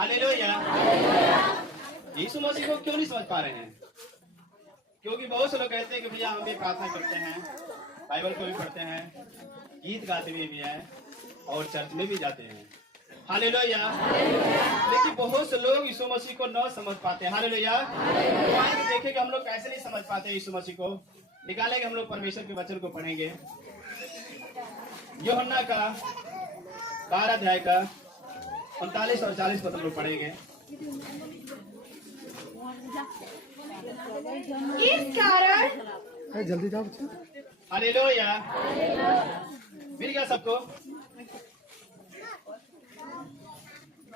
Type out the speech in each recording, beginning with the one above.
Hallelujah. यीशु मसीह को क्यों नहीं समझ पा रहे हैं? क्योंकि बहुत से लोग कहते हैं कि भैया हम भी प्रार्थना करते हैं, बाइबल को भी पढ़ते हैं, गीत गाते भी हैं और चर्च में भी जाते हैं। हालेलुया। लेकिन बहुत से लोग यीशु मसीह को न समझ पाते हैं। हालेलुया। तो आइए देखें कि हम लोग कैसे नहीं समझ पाते यीशु मसीह को। निकालेंगे हम लोग परमेश्वर के वचन को पढ़ेंगे। यूहन्ना का 12 अध्याय का 39 और 40 पद हम लोग पढ़ेंगे। इस कारण जल्दी जाओ। हालेलुया। मिल गया सबको?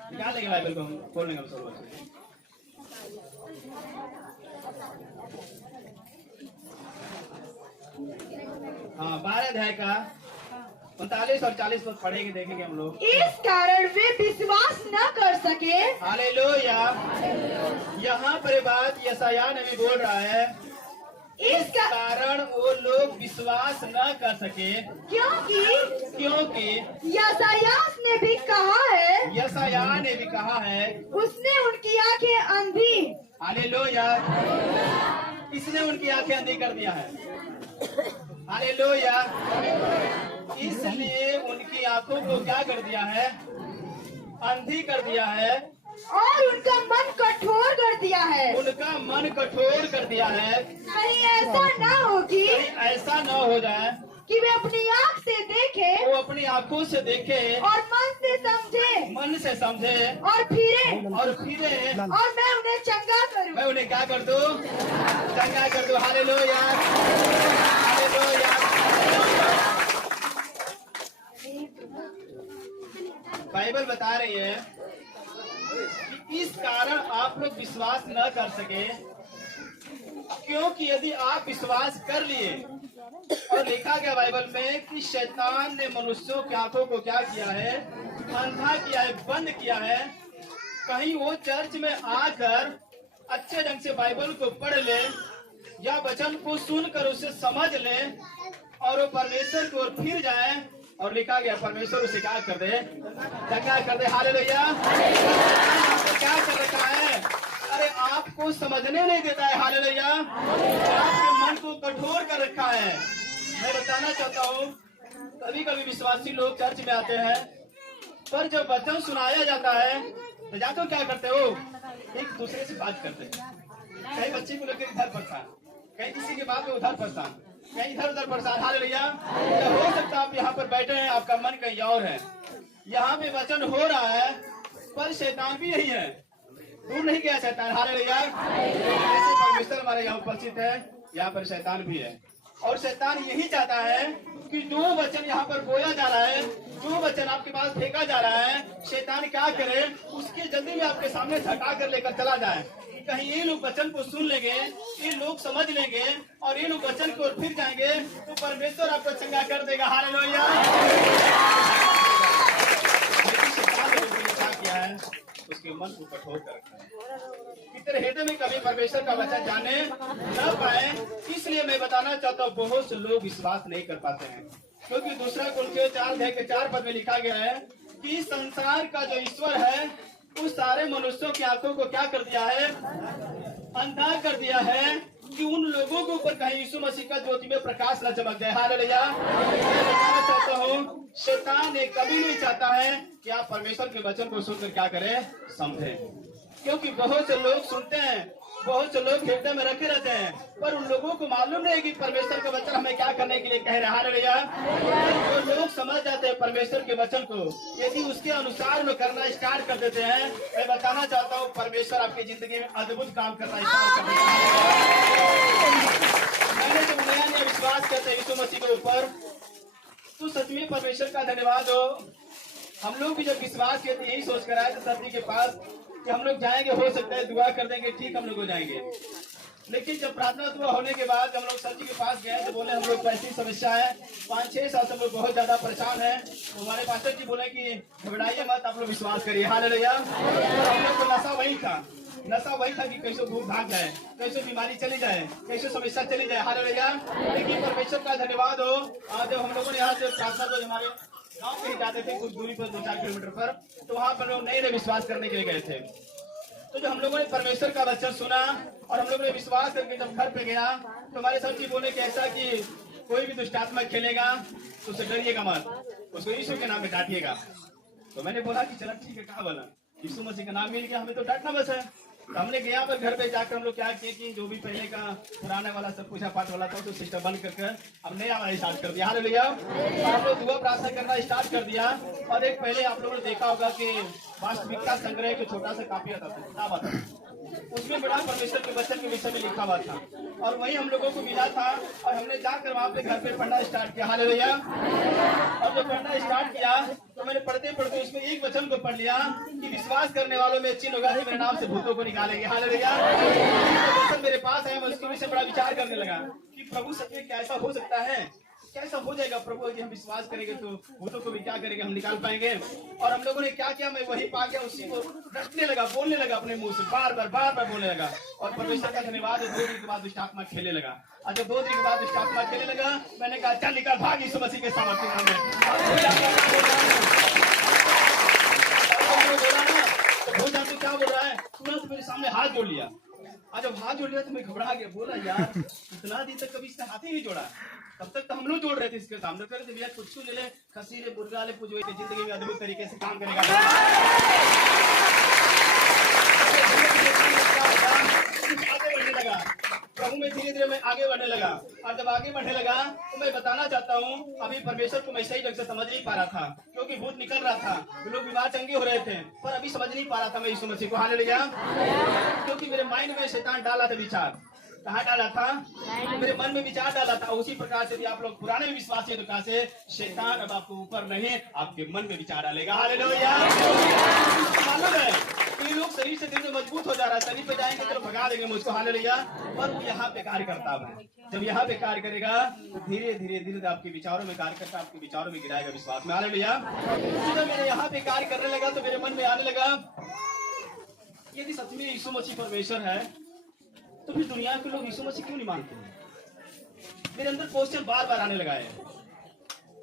निकाल लेंगे बाइबल को, हम खोल लेंगे सब लोग। हाँ, 12 अध्याय का 39 और 40 पद पढ़ेंगे, देखेंगे हम लोग। इस कारण वे विश्वास न कर सके। हालेलुया। यहाँ पर बात यशायाह नबी बोल रहा है, इस कारण वो लोग विश्वास न कर सके क्योंकि यशायाह ने भी कहा है, यशायाह ने भी कहा है, उसने उनकी आंखें अंधी। हालेलुया। इसने उनकी आंखें अंधी कर दिया है। हालेलुया। इसलिए उनकी आंखों को क्या कर दिया है? अंधी कर दिया है और उनका मन कठोर कर दिया है। उनका मन कठोर कर दिया है। कहीं ऐसा न हो कि ऐसा न हो जाए कि वे अपनी आँख से देखे, वो अपनी आंखों से देखे और मन से समझे और फिरे और मैं उन्हें चंगा करूं। मैं उन्हें क्या कर दूं? चंगा कर दूं। हालेलुया। हालेलुया। बाइबल बता रही है कि इस कारण आप लोग विश्वास न कर सके क्योंकि यदि आप विश्वास कर लिए, और लिखा गया बाइबल में कि शैतान ने मनुष्यों की आंखों को क्या किया है? अंधा किया है, बंद किया है। कहीं वो चर्च में आकर अच्छे ढंग से बाइबल को पढ़ ले या वचन को सुनकर उसे समझ ले और वो परमेश्वर की ओर फिर जाए, और लिखा गया परमेश्वर उसे क्या कर दे? चंगा कर दे। हालेलुया। क्या कर रखा है? अरे आपको समझने नहीं देता है। हालेलुया। आपके मन को कठोर कर रखा है। मैं बताना चाहता हूँ, कभी कभी विश्वासी लोग चर्च में आते हैं, पर जब वचन सुनाया जाता है तो जाकर क्या करते हो? एक दूसरे से बात करते हैं। कहीं बच्चे को लेकर इधर परेशान, कहीं किसी के बात में उधर परेशान, कहीं इधर उधर परेशान। हालेलुया। हो सकता है आप यहाँ पर बैठे हैं, आपका मन कहीं और है। यहाँ पे वचन हो रहा है पर शैतान भी यही है, दूर नहीं गया शैतान। हालेलुया। जैसे परमेश्वर हमारे यहाँ उपस्थित है, यहाँ पर शैतान भी है, और शैतान यही चाहता है कि जो वचन यहाँ पर बोया जा रहा है, जो वचन आपके पास फेंका जा रहा है, शैतान क्या करे? उसके जल्दी में आपके सामने धका कर लेकर चला जाए। कहीं ये लोग वचन को सुन लेंगे, ये लोग समझ लेंगे और ये लोग वचन को फिर जाएंगे तो परमेश्वर आपको चंगा कर देगा। हालेलुया। क्या किया है? उसके मन को कठोर कर रखा है कि तेरे हृदय में कभी परमेश्वर का वचन जाने न पाए। इसलिए मैं बताना चाहता हूँ, बहुत से लोग विश्वास नहीं कर पाते हैं, क्योंकि दूसरा कुरिन्थियों 4 अध्याय के 4 पद में लिखा गया है कि संसार का जो ईश्वर है उस सारे मनुष्यों की आंखों को क्या कर दिया है? अंधा कर दिया है कि उन लोगों के ऊपर कहीं यीशु मसीह का ज्योति में प्रकाश न चमक जाए। हालेलुया। मैं बताना चाहता हूँ, शैतान ये कभी नहीं चाहता है कि आप परमेश्वर के वचन को सुनकर क्या करें? समझें। क्योंकि बहुत से लोग सुनते हैं, बहुत से लोग हृदय में रखे रहते हैं, पर उन लोगों को मालूम नहीं कि परमेश्वर का वचन हमें क्या करने के लिए कह रहा है। हालेलुया। जो लोग समझ जाते हैं परमेश्वर के वचन को, यदि उसके अनुसार लोग करना स्टार्ट कर देते हैं, मैं बताना चाहता हूँ परमेश्वर आपकी जिंदगी में अद्भुत काम करना स्टार्ट कर देता है। मैंने जब नया नया विश्वास करते हैं यीशु मसीह के ऊपर, तो सच में परमेश्वर का धन्यवाद हो। हम लोग भी जब विश्वास किए थे, यही सोच कर आए थे सर जी के पास कि हम लोग जाएंगे, हो सकता है दुआ कर देंगे, ठीक हम लोग हो जाएंगे। लेकिन जब प्रार्थना दुआ होने के बाद जब हम लोग सर जी के पास गए तो बोले हम लोग को ऐसी समस्या है, 5-6 साल से हम लोग बहुत ज्यादा परेशान है। तो हमारे पास्टर जी बोले कि घबराइए मत, आप लोग विश्वास करिए। हालेलुया। हम लोग को नशा वही था, कि कैसे भूख भाग जाए, कैसे बीमारी चली जाए, कैसे समस्या चली जाए। हालेलुया। लेकिन परमेश्वर का धन्यवाद हो, जब हम लोगों ने यहाँ से प्रार्थना को हमारे गाँव कहीं जाते थे कुछ दूरी पर 2-4 किलोमीटर पर, तो वहाँ पर लोग नए नए विश्वास करने के लिए गए थे। तो जब हम लोगों ने परमेश्वर का वचन सुना और हम लोगों ने विश्वास करके जब घर पे गया तो हमारे सब जी बोले कि ऐसा कि कोई भी दुष्ट आत्मा खेलेगा तो उसे डरिएगा मत, उसको यीशु के नाम में डांटिएगा। तो मैंने बोला कि चला ठीक है, कहा बोला यीशु मसीह का नाम मिल गया, हमें तो डांटना बस है। तो हमने गया पर घर पे जाकर हम लोग क्या किए कि जो भी पहले का पुराने वाला सब पूजा पाठ वाला था तो सिस्टम बंद करके हम नया वाला स्टार्ट कर दिया। हालेलुया। आप लोग दुआ प्रार्थना करना स्टार्ट कर दिया। और एक पहले आप लोगों ने देखा होगा कि वास्तविकता संग्रह के छोटा सा कापी आता था, किताब आता था, उसमें बड़ा परमेश्वर के वचन के विषय में लिखा हुआ था और वही हम लोगों को मिला था और हमने जाकर वहाँ पे घर पे पढ़ना स्टार्ट किया। हालेलुया। और जब पढ़ना स्टार्ट किया तो मैंने पढ़ते पढ़ते उसमें एक वचन को पढ़ लिया कि विश्वास करने वालों में चिन्ह होगा, मेरे नाम से भूतों को निकालेंगे। हालेलुया। वचन मेरे पास है, मैं उसके विषय बड़ा विचार करने लगा कि प्रभु सत्य क्या ऐसा हो सकता है, कैसा हो जाएगा प्रभु यदि हम विश्वास करेंगे तो भूतों को भी क्या करेंगे, हम निकाल पाएंगे। और हम लोगों ने क्या किया, मैं वही पा गया, उसी को रटने लगा, बोलने लगा अपने मुंह से, बार बार बोलने लगा। और परमेश्वर का धन्यवाद, 2 दिन के बाद दुष्ट आत्मा खेलने लगा। और जब 2 दिन के बाद दुष्ट आत्मा खेलने लगा, मैंने कहा चल निकल भाग यीशु मसीह के सामर्थ्य नाम में। बोला तो क्या बोल रहा है, तुरंत मेरे सामने हाथ जोड़ लिया। और जब हाथ जोड़ लिया तो मैं घबरा गया, बोला यार इतना दिन तक कभी इसने हाथ ही नहीं जोड़ा, तब तक तो हम लोग जोड़ रहे थे इसके सामने। कहते भैया कुछ ले ले, खसी ले, मुर्गा ले, कुछ जिंदगी में अद्भुत तरीके से काम करेगा। आगे बढ़ने लगा प्रभु में, धीरे धीरे मैं आगे बढ़ने लगा। और जब आगे बढ़ने लगा तो मैं बताना चाहता हूँ, अभी परमेश्वर को मैं सही ढंग से समझ नहीं पा रहा था क्योंकि भूत निकल रहा था, लोग बीमार चंगे हो रहे थे, पर अभी समझ नहीं पा रहा था मैं यीशु मसीह को। हालेलुया। क्योंकि मेरे माइंड में शैतान डाला था विचार, कहाँ डाला था, मेरे मन में विचार डाला था। उसी प्रकार से भी आप लोग पुराने विश्वासी हैं तो कहा से शैतान अब आपको ऊपर नहीं आपके मन में विचार डालेगा। हालेलुया। मालूम है कि लोग शरीर से दिन मजबूत हो जा रहा है, शरीर पे जाएंगे तो भगा देंगे मुझको। हालेलुया। पर वो यहाँ पे कार्य करता है, जब यहाँ पे कार्य करेगा तो धीरे धीरे धीरे आपके विचारों में कार्य करता, आपके विचारों में गिराएगा विश्वास में। हालेलुया। जब मेरे यहाँ पे कार्य करने लगा तो मेरे मन में आने लगा यदि सच में यीशु मसीह परमेश्वर है तो फिर दुनिया के लोग यीशु मसीह क्यों नहीं मानते हैं। मेरे अंदर क्वेश्चन बार बार आने लगा है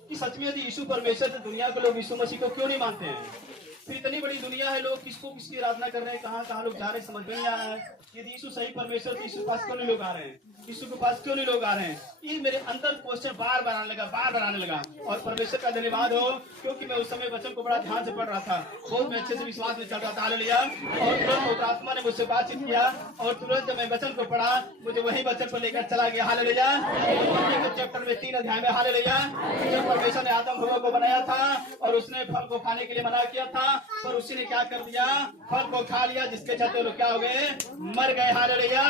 कि सच में यदि यीशु परमेश्वर तो दुनिया के लोग यीशु मसीह को क्यों नहीं मानते हैं। फिर इतनी बड़ी दुनिया है, लोग किसको किसकी आराधना कर रहे हैं, कहाँ कहाँ लोग जा रहे हैं, समझ में नहीं आ रहा है। यदि यीशु सही परमेश्वर तो यीशु के पास क्यों नहीं लोग आ रहे हैं, यीशु के पास क्यों नहीं लोग आ रहे हैं। ये मेरे अंदर क्वेश्चन बार बार आने लगा, बार बार आने लगा। और परमेश्वर का धन्यवाद हो क्योंकि मैं उस समय वचन को बड़ा ध्यान से पढ़ रहा था, बहुत मैं अच्छे से विश्वास में चल रहा था। हालेलुया। और तुरंत पवित्र आत्मा ने मुझसे बातचीत किया और तुरंत जब मैं वचन को पढ़ा मुझे वही वचन पर लेकर चला गया। हालेलुया। चैप्टर में 3 अध्याय में, हालेलुया, जब परमेश्वर ने आदम हव्वा को बनाया था और उसने फल को खाने के लिए मना किया था, पर उसी ने क्या कर दिया, फल को खा लिया, जिसके चलते लोग क्या हो गए, मर गए। हालेलुया।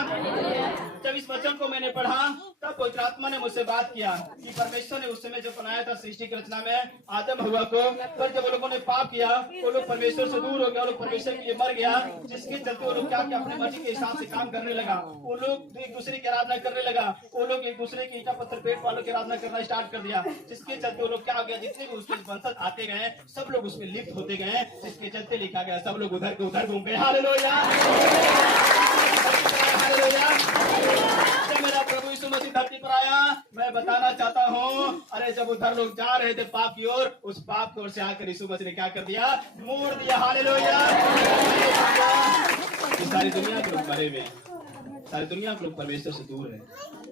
जब इस वचन को मैंने पढ़ा तब पवित्र आत्मा ने मुझसे बात किया कि परमेश्वर ने उस समय जो बनाया था सृष्टि की रचना में आदम हव्वा को, पर जब वो लोगों ने पाप किया वो लोग परमेश्वर से दूर हो गया, वो लोग परमेश्वर के लिए मर गया, जिसके चलते वो लोग क्या किया, अपने मर्जी के हिसाब से काम करने लगा। वो लोग एक दूसरे की आराधना करने लगा, वो लोग एक दूसरे के ईटा पत्थर पेट वालों की आराधना करना स्टार्ट कर दिया, जिसके चलते वो लोग क्या हो गया, जितने भी उसके वंशज आते गए सब लोग उसमें लिप्त होते गए, जिसके चलते लिखा गया सब लोग उधर के उधर घूम गए। हालेलुया। मेरा प्रभु यीशु मसीह धरती पर आया, मैं बताना चाहता हूँ, अरे जब उधर लोग जा रहे थे पाप की ओर, उस पाप की ओर से आकर यीशु मसीह ने क्या कर दिया, मोड़ दिया। हालेलुया। सारी दुनिया के लोग मरे हुए, सारी दुनिया के लोग परमेश्वर से दूर है,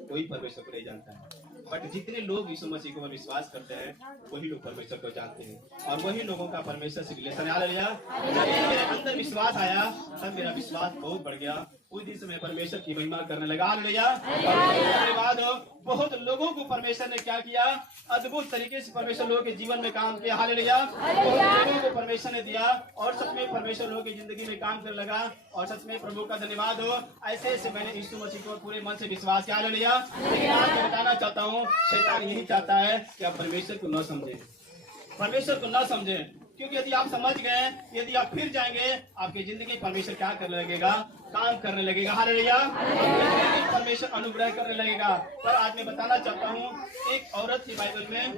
कोई परमेश्वर को नहीं जानता है। बट जितने लोग यीशु मसीह को विश्वास करते हैं वही लोग परमेश्वर को जानते हैं और वही लोगों का परमेश्वर से रिलेशन है। हालेलुया। जब मेरे अंदर विश्वास आया तब मेरा विश्वास बहुत बढ़ गया, उस दिन से मैं परमेश्वर की महिमा करने लगा। हालेलुया। धन्यवाद हो, बहुत लोगों को परमेश्वर ने क्या किया, अद्भुत तरीके से परमेश्वर लोगों के जीवन में काम किया। हालेलुया। बहुत लोगों को परमेश्वर ने दिया और सच में परमेश्वर लोगों की जिंदगी में काम करने लगा और सच में प्रभु का धन्यवाद हो। ऐसे ऐसे मैंने यीशु मसीह को पूरे मन से विश्वास किया। हालेलुया। लेकिन आज मैं बताना चाहता हूँ, शैतान यही चाहता है कि आप परमेश्वर को न समझे, परमेश्वर को न समझे, क्योंकि यदि आप समझ गए, यदि आप फिर जाएंगे, आपकी जिंदगी परमेश्वर क्या करने लगेगा, काम करने लगेगा। हालेलुया। परमेश्वर अनुग्रह करने लगेगा। पर आज मैं बताना चाहता हूँ, एक औरत थी बाइबल में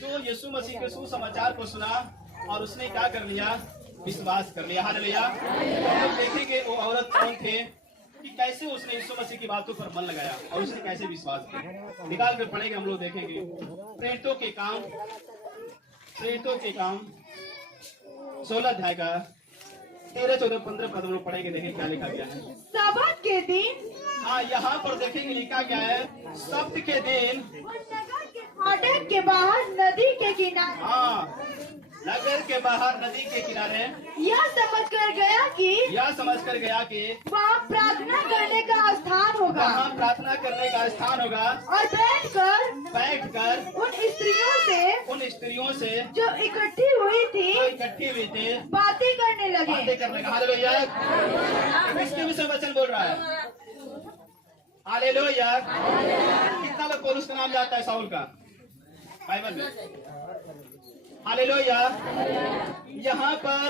जो यीशु मसीह के सुसमाचार को सुना और उसने क्या कर लिया, विश्वास कर लिया। हालेलुया। हम देखेंगे वो औरत कौन थे कि कैसे उसने यीशु मसीह की बातों पर मन लगाया और उसने कैसे विश्वास किया। निकाल कर पढ़ेंगे हम लोग, देखेंगे प्रेरितों के काम प्रेरितों के काम 16 अध्याय का 13, 14, 15 पद हम लोग पढ़ेंगे। देखिए क्या लिखा गया है। सब्त के दिन हाँ, यहाँ पर देखेंगे लिखा गया है सब्त के दिन वो नगर के फाटक के बाहर नदी के किनारे हाँ, नगर के बाहर नदी के किनारे यह समझ कर गया कि वहाँ प्रार्थना करने का स्थान होगा वहाँ प्रार्थना करने का स्थान होगा और बैठकर उन स्त्रियों से जो इकट्ठी हुई थी बातें करने लगे। हालेलुया। किसके विषय वचन बोल रहा है? हालेलुया। कितना लोग पौलुस का नाम जाता है शाऊल का बाइबल में? हालेलुया। यहाँ पर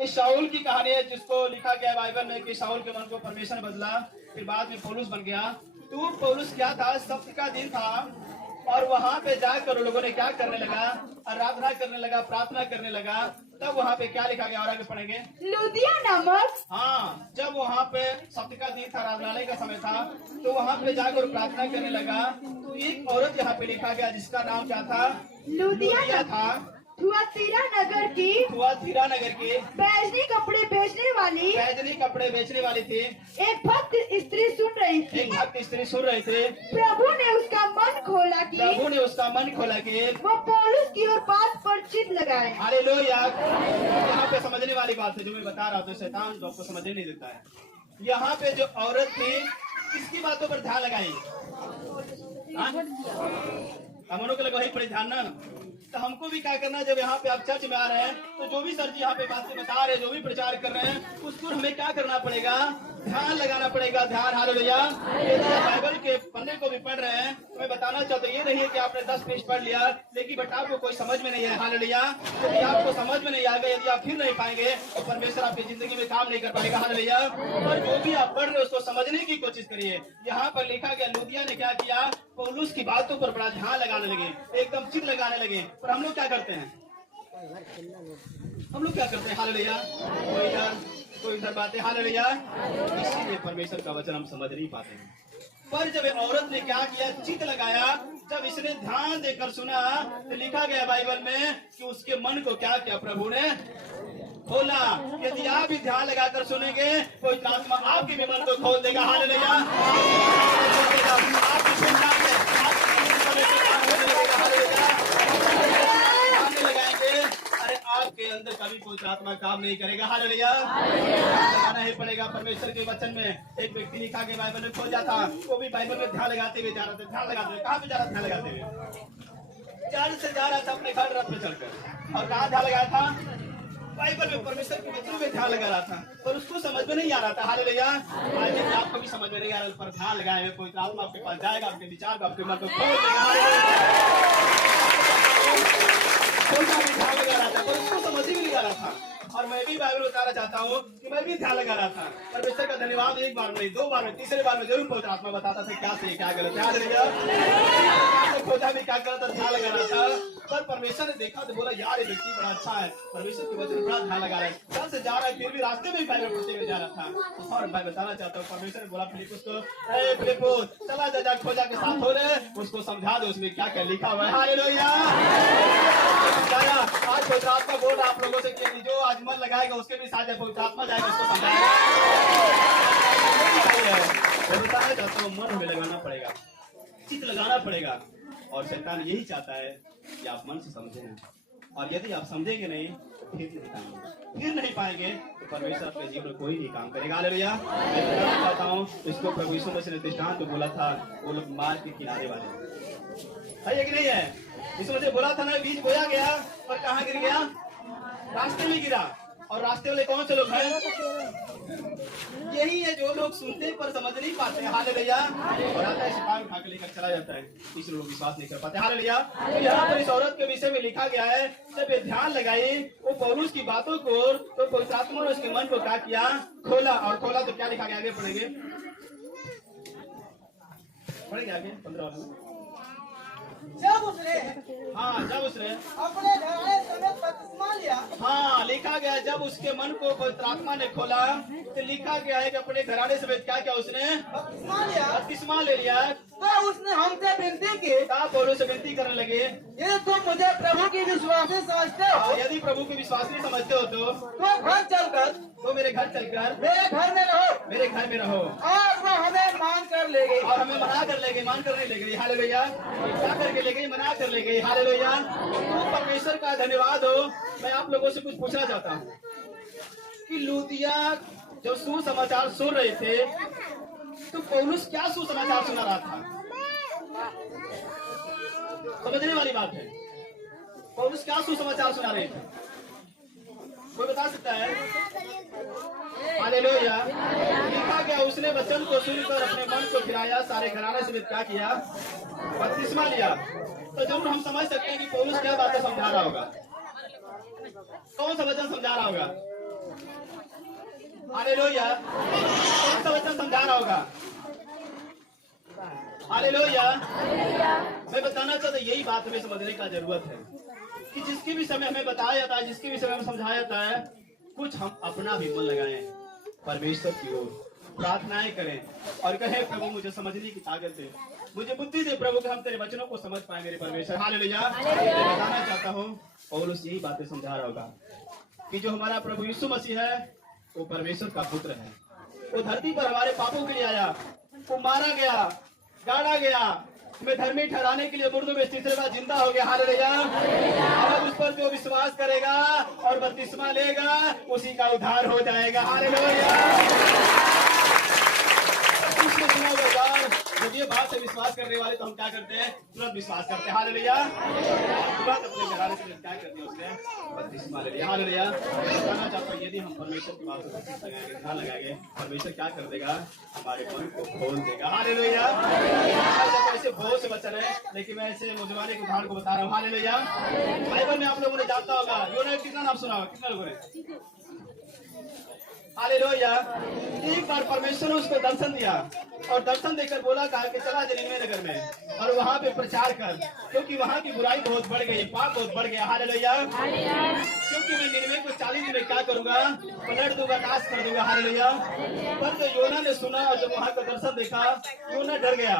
इस शाऊल की कहानी है जिसको लिखा गया है बाइबल में कि शाऊल के मन को परमेश्वर ने बदला, फिर बाद में पौलुस बन गया। तो पौलुस क्या था? सब्त का दिन था और वहाँ पे जाकर लोगों ने क्या करने लगा? आराधना करने लगा, प्रार्थना करने लगा। तब वहाँ पे क्या लिखा गया और आगे पढ़ेंगे। लुदिया नमक हाँ, जब वहाँ पे सब्त का दिन था, आराधनालय का समय था, तो वहाँ पे जाकर प्रार्थना करने लगा। तो एक औरत यहाँ पे लिखा गया जिसका नाम क्या था? लुदिया था। थुआतीरा नगर की बैजनी कपड़े बेचने वाली थी। एक भक्त स्त्री सुन रही थी। प्रभु ने उसका मन खोला कि वो पौलुस की ओर बात पर चित्त लगाए। हालेलुया। यहाँ पे समझने वाली बात है जो मैं बता रहा हूँ, शैतान जो आपको समझने नहीं देता है। यहाँ पे जो औरत थी किसकी बातों पर ध्यान लगाई? हम लोग को लगा पड़े ध्यान ना। तो हमको भी क्या करना है, जब यहाँ पे आप चर्च में आ रहे हैं तो जो भी सर जी यहाँ पे बातें बता रहे हैं, जो भी प्रचार कर रहे हैं, उसको हमें क्या करना पड़ेगा? ध्यान लगाना पड़ेगा। ध्यान। हालेलुया। यदि आप बाइबल के पन्ने को भी पढ़ रहे हैं तो मैं बताना चाहता हूँ, ये नहीं है कि आपने 10 पेज पढ़ लिया लेकिन बट आपको कोई समझ में नहीं है। हालेलुया। यदि आपको समझ में नहीं आ गया, यदि आप फिर नहीं पाएंगे तो परमेश्वर आपकी जिंदगी में काम नहीं कर पाएगा। हालेलुया। और जो भी आप पढ़ रहे हैं उसको समझने की कोशिश करिए। यहाँ पर लिखा गया लुदिया ने क्या किया? पौलुस की बातों पर बड़ा ध्यान लगाने लगे, एकदम चित्त लगाने लगे। पर हम लोग क्या करते हैं? हालेलुया। कोई इधर बातें। हालेलुया। इसीलिए परमेश्वर का वचन हम समझ नहीं पाते हैं। पर जब औरत ने क्या किया? चित्त लगाया। जब इसने ध्यान देकर सुना तो लिखा गया बाइबल में कि उसके मन को क्या किया? प्रभु ने खोला। यदि आप भी ध्यान लगाकर सुनेंगे कोई आत्मा आपके भी मन को खोल देगा। हालेलुया। आपके अंदर कभी कोई आत्मा काम नहीं करेगा। हालेलुया। लगाना ही पड़ेगा। परमेश्वर के वचन में एक व्यक्ति लिखा के बाइबल में खो जाता, वो भी बाइबल में ध्यान लगाते हुए जा रहा था। ध्यान लगाते हुए कहाँ पे जा रहा? ध्यान लगाते हुए चर्च से जा रहा था अपने घर रथ पे चढ़कर। और कहाँ ध्यान लगाया था? बाइबल में, परमेश्वर के वचन में ध्यान लगा रहा था। पर उसको समझ में नहीं आ रहा था। हालेलुया। आज आपको भी समझ में नहीं आ रहा, उस पर ध्यान लगाए हुए कोई आत्मा आपके पास जाएगा, आपके विचार को, आपके मन को खोल ध्यान लगा रहा था, पर उसको समझ ही नहीं आ रहा था। और मैं भी बाइबल बताना चाहता हूँ कि मैं भी ध्यान लगा रहा था। परमेश्वर का धन्यवाद, एक बार नहीं, 2 बार में, तीसरे बार में जरूर पवित्र आत्मा बताता था क्या सही क्या गलत है। खोजा भी क्या करता, ध्यान लगा रहा था। पर परमेश्वर ने देखा तो बोला यार ये व्यक्ति बड़ा अच्छा है, परमेश्वर के वचन बड़ा ध्यान लगा रहा है, कल से जा रहा है, फिर भी रास्ते में बाइबल पढ़ते हुए जा रहा था। और मैं बताना चाहता हूँ, परमेश्वर ने बोला फिलिपुस को, अरे फिलिपुस चला जा, खोजा के साथ हो रहे, उसको समझा दो उसमें क्या क्या लिखा हुआ है। हालेलुया। आज पवित्र आत्मा बोल रहा आप लोगों से कि जो आज मन लगाएगा उसके भी साथ पवित्र आत्मा जाएगा, उसको समझाएगा। बताना चाहता हूँ, मन हमें लगाना पड़ेगा, चित्त लगाना पड़ेगा। और शैतान यही चाहता है कि आप मन से समझें, और यदि आप समझेंगे नहीं तो फिर नहीं पाएंगे तो परमेश्वर अपने जीवन में कोई नहीं काम करेगा। हालेलुया। मैं बताना चाहता हूँ, इसको प्रभु यीशु मसीह ने दृष्टांत को बोला था, वो लोग मार्ग के किनारे वाले है कि नहीं है? यीशु मसीह बोला था ना, बीज बोया गया और कहाँ गिर गया? रास्ते में गिरा। और रास्ते वाले कौन से लोग हैं? यही है जो लोग सुनते पर समझ नहीं पाते। हालेलुया। और आता है सिपाही उठा के लेकर चला जाता है, इसलिए लोग विश्वास नहीं कर पाते। हालेलुया। तो यहाँ पर इस औरत के विषय में लिखा गया है, जब ये ध्यान लगाई वो पौलुस की बातों को, तो पवित्र आत्मा ने उसके मन को क्या किया? खोला। और खोला तो क्या लिखा गया? आगे पढ़ेंगे आगे 15। जब उसने हाँ जब उसने अपने घराने समेत बपतिस्मा लिया, हाँ लिखा गया जब उसके मन को पवित्र आत्मा ने खोला तो लिखा गया है कि अपने घराने समेत क्या क्या उसने बपतिस्मा लिया, बपतिस्मा ले लिया। तो उसने हमसे विनती की, कहा पौलुस से विनती करने लगे, यदि तुम मुझे प्रभु की विश्वासी समझते हो यदि प्रभु के विश्वास नहीं समझते हो तो घर चलकर तो मेरे घर चलकर मेरे घर में रहो, मेरे घर में रहो और वो हमें मान कर ले गई। और हमें मना कर ले गई, मान कर नहीं ले गई। हालेलुया। क्या करके ले गई? मना कर ले गई। हालेलुया। तो परमेश्वर का धन्यवाद हो। मैं आप लोगों से कुछ पूछना चाहता हूँ कि लूदिया जब सुसमाचार सुन रहे थे तो पौलुस क्या सुसमाचार सुना रहा था? समझने वाली बात है। पौलुस क्या सुसमाचार सुना रहे थे? कोई बता सकता है? हालेलुया। लिखा गया उसने वचन को सुनकर अपने मन को फिराया, सारे घराने समेत क्या किया? बपतिस्मा लिया। तो जरूर हम समझ सकते हैं कि पौलुस क्या बातें समझा रहा होगा, कौन सा वचन समझा रहा होगा? हालेलुया। कौन सा वचन समझा रहा होगा? हालेलुया। मैं बताना चाहता यही बात हमें समझने का जरूरत है कि जिसके भी समय हमें बताया जाता है, जिसके भी समय हमें समझाया जाता है, कुछ हम अपना भी मन लगाएं, परमेश्वर की ओर प्रार्थनाएं करें और कहें प्रभु मुझे समझने की ताकत दे, मुझे बुद्धि दे प्रभु कि हम तेरे वचनों को समझ पाए मेरे परमेश्वर। हालेलुया। मैं बताना चाहता हूँ पौलुस यही बातें समझा रहा होगा कि जो हमारा प्रभु यीशु मसीह है वो परमेश्वर का पुत्र है। वो धरती पर हमारे पापों के लिए आया, वो मारा गया, गाड़ा गया, हमें धर्मी ठहराने के लिए मुर्दों में तीसरे बार जिंदा हो गया। हालेलुया। अब उस पर जो विश्वास करेगा और बपतिस्मा लेगा उसी का उद्धार हो जाएगा। हालेलुया। उसने सुना होगा यार, जब ये बात से विश्वास करने वाले तो हम क्या करते हैं? तुरंत विश्वास करते हैं। हालेलुया। तुरंत अपने घराने से क्या करते हैं? उसने बपतिस्मा ले लिया। हालेलुया। कहना चाहता हूँ यदि हम परमेश्वर की बात को ध्यान लगाएंगे, परमेश्वर क्या कर देगा? हमारे मन को खोल देगा। हालेलुया। ऐसे बहुत से वचन है, लेकिन मैं ऐसे मुझवाने के उदाहरण को बता रहा हूँ। हालेलुया। बाइबल में आप लोगों ने जानता होगा, योना कितना नाम सुना होगा? कितने लोगों ने? हालेलुया। एक बार परमेश्वर ने उसको दर्शन दिया और दर्शन देकर बोला कहा कि चला निनवे नगर में और वहाँ पे प्रचार कर, क्योंकि वहाँ की बुराई बहुत बढ़ गई, पाप बहुत बढ़ गया। हालेलुया। क्योंकि मैं निनवे को 40 दिन में क्या करूंगा? पलट दूंगा, नाश कर दूंगा। हालेलुया। पर जो योना ने सुना और जब वहाँ का दर्शन देखा, योना डर गया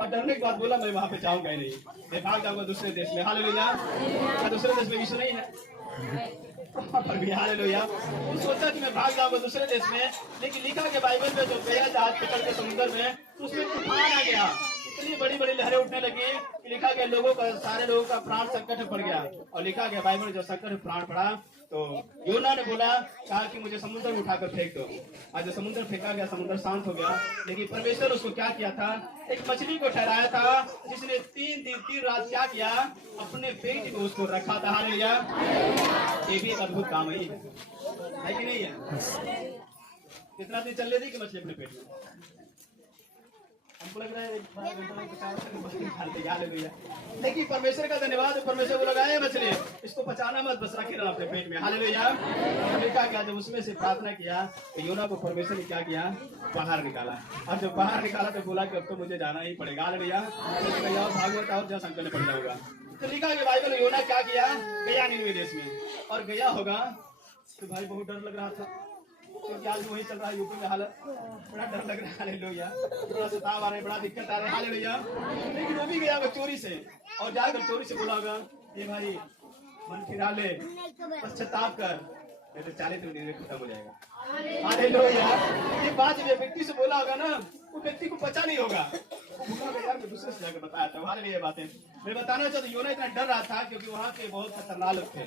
और डरने के बाद बोला मैं वहाँ पे जाऊंगा ही नहीं, मैं भाग जाऊंगा दूसरे देश में। हालेलुया। दूसरे देश में विश्व नहीं है पर भी। हालेलुया। सोचा कि मैं भाग जाऊंगा दूसरे देश में, लेकिन लिखा के बाइबल में जो गया जहाज पकड़ के समुद्र में तो उसमें तूफान आ गया, इतनी बड़ी बड़ी लहरें उठने लगी, लिखा गया लोगों का, सारे लोगों का प्राण संकट में पड़ गया। और लिखा गया बाइबल में जब संकट में प्राण पड़ा तो योना ने बोला, कहा कि मुझे समुद्र में उठाकर फेंक दो। आज जब समुद्र फेंका गया, समुद्र शांत हो गया, लेकिन परमेश्वर उसको क्या किया था? एक मछली को ठहराया था जिसने 3 दिन 3 रात क्या किया? अपने पेट में उसको रखा था। हालेलुया। ये भी एक अद्भुत काम है कि नहीं है? कितना दिन चल रही थी कि मछली अपने पेट में? हमको लग रहा है लेकिन परमेश्वर का धन्यवाद, परमेश्वर को लगाए मछली, इसको बचाना मत, बस रखे रहना अपने पेट में। हालेलुया। लिखा गया जब उसमें से प्रार्थना किया तो योना को परमेश्वर ने क्या किया? बाहर निकाला। और जब बाहर निकाला तो बोला कि अब तो मुझे जाना ही पड़ेगा। हालेलुया। भागवत और जहाँ संकट में पड़ जाऊंगा। तो लिखा गया बाइबल में योना क्या किया? गया निनवे देश में, और गया होगा तो भाई बहुत डर लग रहा था, क्योंकि आज वही चल रहा है यूपी में हालत, बड़ा डर लग रहा है। हालेलुया। बड़ा सताव आ रहा है, बड़ा दिक्कत आ रहा है। हालेलुया। लेकिन वो भी गया होगा चोरी से, और जाकर चोरी से बोला होगा ये भाई मन फिरा ले, पश्चाताप कर, नहीं तो 40 दिन में खत्म हो जाएगा। हालेलुया। ये बात जब व्यक्ति से बोला होगा ना, वो व्यक्ति को पता नहीं होगा, यार मैं दूसरे से जाकर बताया था। हालेलुया। बातें मैं बताना चाहता हूँ, योना इतना डर रहा था क्योंकि वहाँ के बहुत खतरनाक लोग थे,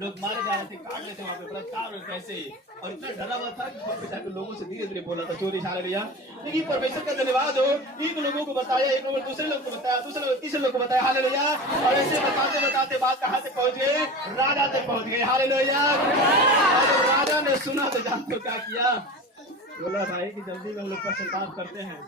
लोग मारे जा रहे थे, काट लेते वहाँ पे बलात्कार कैसे, और इतना डरा हुआ था कि वहाँ पे जाकर लोगों से धीरे धीरे बोला था चोरी। हालेलुया। लेकिन परमेश्वर का धन्यवाद हो, एक लोगों को बताया, एक लोग दूसरे लोग को बताया, दूसरे लोग तीसरे लोग को बताया। हालेलुया। और ऐसे बताते बताते बात कहाँ तक पहुँच गए? राजा तक पहुँच गए। हालेलुया। राजा ने सुना तो जानते हो क्या किया? बोला भाई कि जल्दी में हम लोग पश्चाताप करते हैं,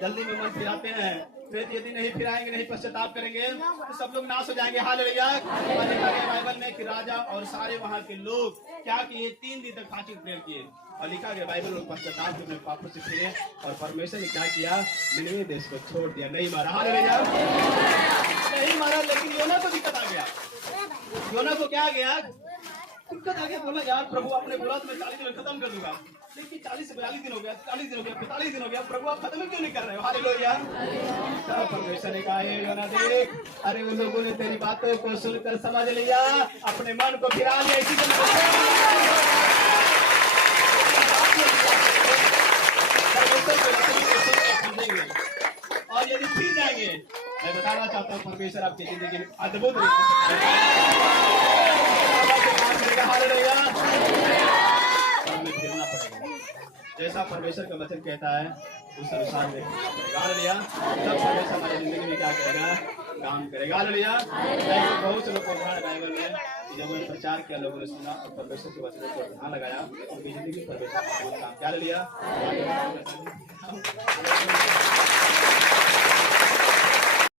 जल्दी में मन फिराते हैं, फिर यदि नहीं फिराएंगे, नहीं पश्चाताप करेंगे तो सब लोग नाश हो जाएंगे। हालेलुया। और लिखा गया बाइबल में कि राजा और सारे वहाँ के लोग क्या किए, 3 दिन तक फांसी प्रेयर किए। और लिखा गया बाइबल में पश्चाताप में पापों से फिरे और परमेश्वर ने क्या किया, निनवे देश को छोड़ दिया, नहीं मारा। हालेलुया। नहीं मारा, लेकिन योना को दिक्कत आ गया। योना को क्या आ गया, दिक्कत आ गया। बोला यार प्रभु आपने बोला तो मैं 40 दिन में खत्म कर दूंगा, लेकिन 40 से 42 दिन हो गया, 40 दिन हो गया, 45 दिन हो गया, प्रभु आप खत्म क्यों नहीं कर रहे हो। हालेलुया। परमेश्वर ने कहा योना देख, अरे उन लोगों ने तेरी बातों को सुनकर समझ लिया, अपने मन को फिरा लिया, इसी और यदि फिर जाएंगे, मैं बताना चाहता हूँ परमेश्वर आपकी जिंदगी में अद्भुत फिरना पड़ेगा। जैसा परमेश्वर का वचन कहता है उस अनुसार लिया, तब परमेश्वर हमारी जिंदगी में क्या करेगा, काम करेगा। हालेलुया। बहुत से लोग को बाइबल में जब उन्होंने प्रचार किया, लोगों ने सुना और परमेश्वर के वचन को ध्यान लगाया, उनकी जिंदगी परमेश्वर काम क्या लिया।